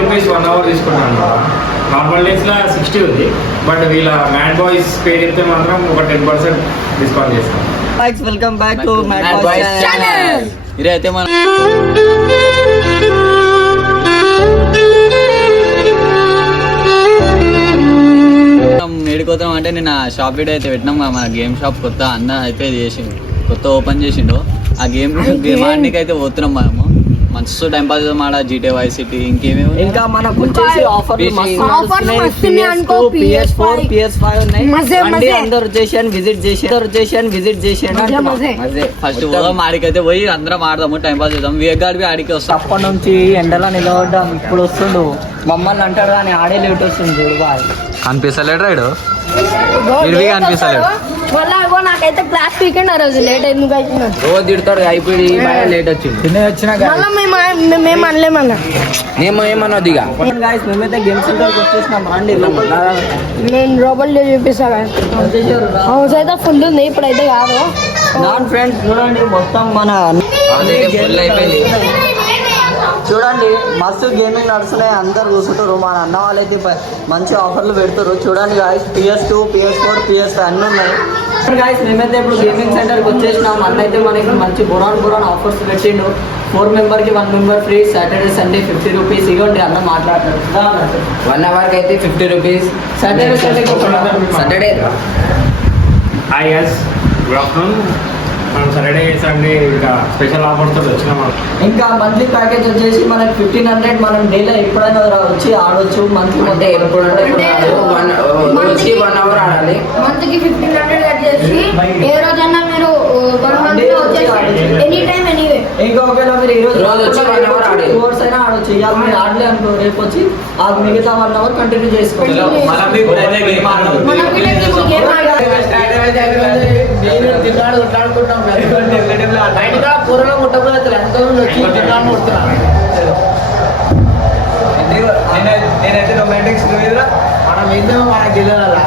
Rupees 1 hour తీసుకున్నాను అనమాట. Normal డేస్లో 60 ఉంది, బట్ వీళ్ళ మ్యాడ్ బాయ్స్ పేరు చెప్తే మాత్రం ఒక 10% డిస్కౌంట్ చేస్తాం. Welcome back to mad boys channel. ఇదైతే మనం ఏడుకోతాం అంటే నేను షాప్ వీడియో అయితే పెట్టినాం. మన గేమ్ షాప్ కొత్త అన్న అయితే చేసిండు, కొత్త ఓపెన్ చేసిండు. ఆ గేమ్ ఆడడానికి అయితే పోతున్నాం మనము. మస్తు టైం పాస్ మాట GTA Vice City ఇంకేమేమి ఇంకా మనకు వచ్చేసి ఆఫర్ PS4 PS5 ఉన్నాయి. అందరూ విజిట్ చేసేయండి. ఫస్ట్ ఆడికైతే పోయి అందరం ఆడదాము, టైం పాస్ చేద్దాం. వేగాడివి ఆడికి వస్తాం. అప్పటి నుంచి ఎండలో నిలబడ్డాం, ఇప్పుడు వస్తుండు మమ్మల్ని అంటాడు కానీ ఆడే లేట్ వస్తుంది. చూడు కనిపిస్తలేడు రైడు కనిపిస్తలేడు. నాకైతే క్లాస్ వీకెండ్ ఆ రోజు లేట్ ఎందుకు అవుతుంది రోజు తిడతాడు అయిపోయి లేట్ వచ్చింది. మేము అనలేమన్నా మేము ఏమన్నది ఇక మేమైతే గేమ్ సెంటర్కి వచ్చేసినాం. రండి నేను రోబోట్ చూపిస్తా. హౌస్ అయితే ఫుల్ ఉంది, ఇప్పుడైతే కాదు. నాన్ ఫ్రెండ్స్ చూడండి మొత్తం మన అయిపోయింది. చూడండి మస్తు గేమింగ్ నడుస్తున్నాయి, అందరు కూర్చుంటారు. మన అన్న వాళ్ళైతే మంచి ఆఫర్లు పెడతారు. చూడండి గాయస్, PS2 PS4 PS5 అన్నీ ఉన్నాయి. గాయస్ మేమైతే ఇప్పుడు గేమింగ్ సెంటర్కి వచ్చేసినాం. అన్న అయితే మనకి మంచి బురాన్ ఆఫర్స్ పెట్టిండు. 4 మెంబర్కి 1 member free. Saturday Sunday 50 rupees. ఇవ్వండి అన్న మాట్లాడతారు. 1 అవర్కి అయితే 50 rupees. Saturday hi guys, good afternoon. మనం సాటర్డే సండే ఇంకా స్పెషల్ ఆఫర్తో వచ్చినాం. ఇంకా మంత్లీ ప్యాకేజ్ వచ్చేసి మనకి 1500. మనం డైలీ ఎప్పుడైనా వచ్చి ఆడొచ్చు. మంత్లీ అంటే రోజుకి 1 అవర్ ఆడాలి. మంత్కి 1500 కట్ చేసి ఏ రోజన్నా మీరు ఎనీ టైం ఎనీవే. ఇంకా ఒకవేళ మీరు ఈ రోజు వచ్చి 1 అవర్ ఆడాలి, 2 అవర్స్ అయినా ఆడొచ్చు. ఇవాళ మీరు ఆడలే అనుకో, రేపు వచ్చి ఆ మిగతా 1 అవర్ కంటిన్యూ చేసుకోవాలి. నేనైతే రొమాంటిక్స్ మనం ఏందో మనకి తెలియాలి.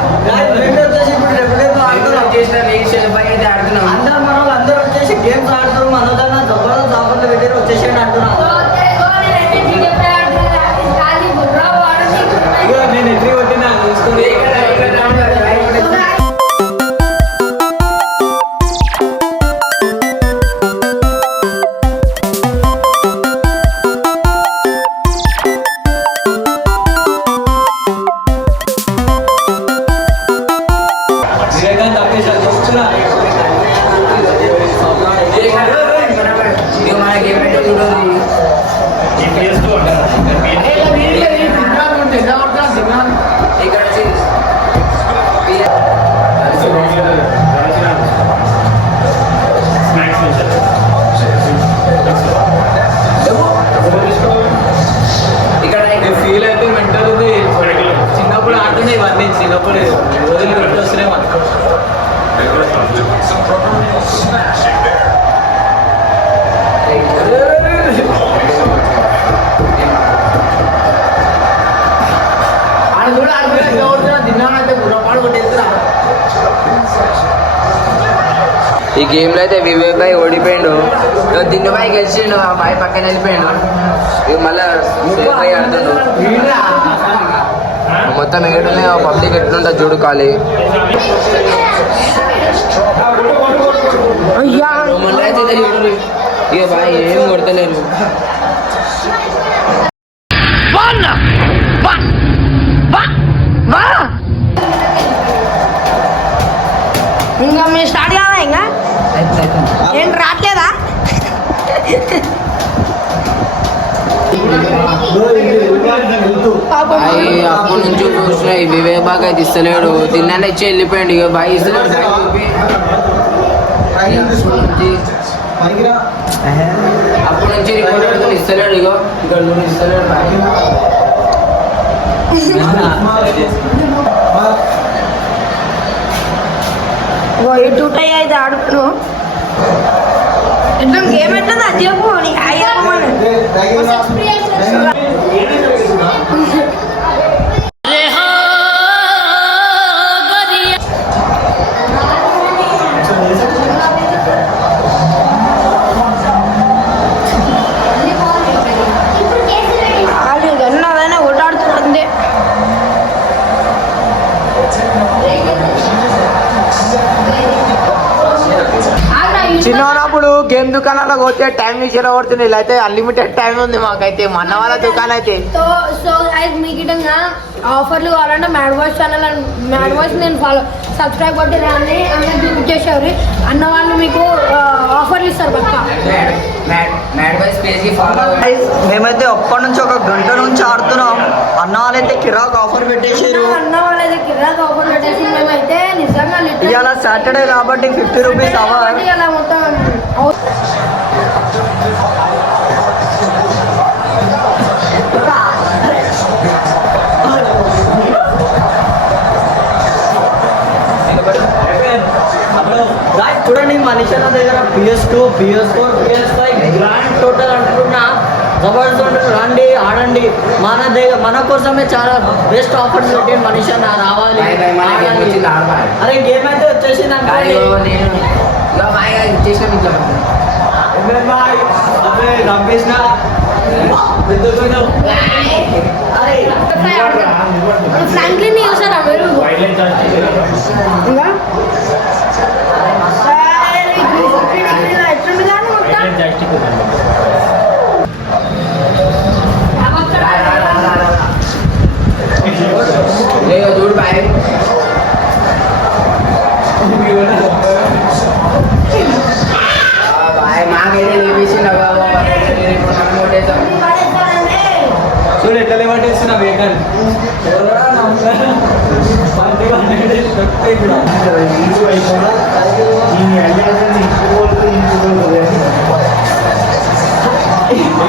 అందరూ మన వాళ్ళు అందరూ వచ్చేసి గేమ్స్ ఆడుతారు. మనకన్నా జబర్దస్త్ ఆఫర్లు పెట్టారు, వచ్చేసేయండి అంటున్నారు. నేను ఎంట్రీ కొట్టినా చూసుకుని ఫీల్ అయితే మెంటల్ ఉంది. చిన్నప్పుడు ఆడుతుండే ఇవన్నీ, చిన్నప్పుడు రోజులు పెట్టి వస్తున్నాయి మనకు. ఈ గేమ్ లో అయితే వివేక్ భాయ్ ఓడిపోయిండు. దిన్ను భాయ్ గెలిచిండు, ఆ బాయ్ పక్కన వెళ్ళిపోయిండు. ఇక మళ్ళా భాయ్ ఆడుతుండు. మొత్తం ఏడునే పబ్లిక్ ఎట్లుంటా చూడు ఖాళీ. ఇక బాయ్ ఏం కొడతలేరు. ఇంకా మీరు స్టార్ట్ కాదా? ఇంకా ఏం రావట్లేదా? అప్పటి నుంచి చూసిన వివేక్ బాగా అయితే ఇస్తలేడు. తిన్నాను ఇచ్చి వెళ్ళిపోయాడు. ఇక బాయ్ ఇస్తలేడు. అప్పటి నుంచి రికార్డ్ ఇస్తలేడు. ఇగో ఇక్కడ ఇస్తలేడు. ఈ టూటై అయితే ఆడుతున్నావు. एकदम गेम એટલે ના જે કોની આયા કોણ దుకాణాలకు పోతే టైం విషయంలో పడుతుంది, ఇలా అయితే అన్లిమిటెడ్ టైం ఉంది మాకైతే. మన వాళ్ళ దుకాణం అయితే సో గైస్ మీకు ఇటంగా ఆఫర్లు కావాలంటే mad voice channel and mad voice నేను సబ్స్క్రైబ్ కొట్టి రాని అన్నీ క్లిక్ చేసేవారు అన్న వాళ్ళు మీకు ఆఫర్లు ఇస్తారు పక్క. Guys, మేమైతే అప్పటి నుంచి ఒక గంట నుంచి ఆడుతున్నాం. అన్న వాళ్ళైతే కిరాక్ ఆఫర్ పెట్టేసారు. అన్న వాళ్ళైతే కిరాక్ ఆఫర్ పెట్టేసి మేమైతే నిజంగా ఇవాళ సాటర్డే కాబట్టి 50 రూపీస్ అవర్. అలా మొత్తం చూడండి మనిషి దగ్గర PS2, PS4, PS5 grand total అంటున్నా జబర్దస్త్. రండి ఆడండి, మన కోసమే చాలా బెస్ట్ ఆఫర్స్ పెట్టి మనిషి రావాలి. అరే గేమ్ అయితే వచ్చేసింది రమేష్ణ ఫ్రాంక్లిన్ చూసారా మీరు? ఇంకా ఎట్లుంది కానీ మొత్తం చూడు బాయ్ మాకైతే లేపేసిండు చూడు ఎట్లా లేవట్టేస్తున్నా వేగన్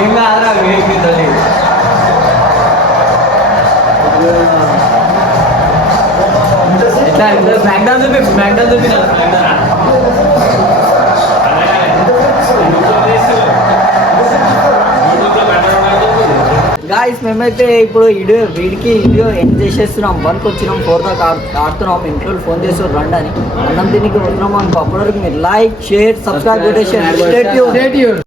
ఏం కాదురా వేగుతుంది. స్మాక్డౌన్ చూపిన గాయస్ మేమైతే ఇప్పుడు వీడియో ఎండ్ చేసేస్తున్నాం. 1కి వచ్చినాం, 4 దాకా ఆడుతున్నాం. ఇంట్లో ఫోన్ చేసి రండి అని అన్నం తినికి వస్తున్నాం అనుకో. అప్పటివరకు మీరు లైక్, షేర్, సబ్స్క్రైబ్ చేసి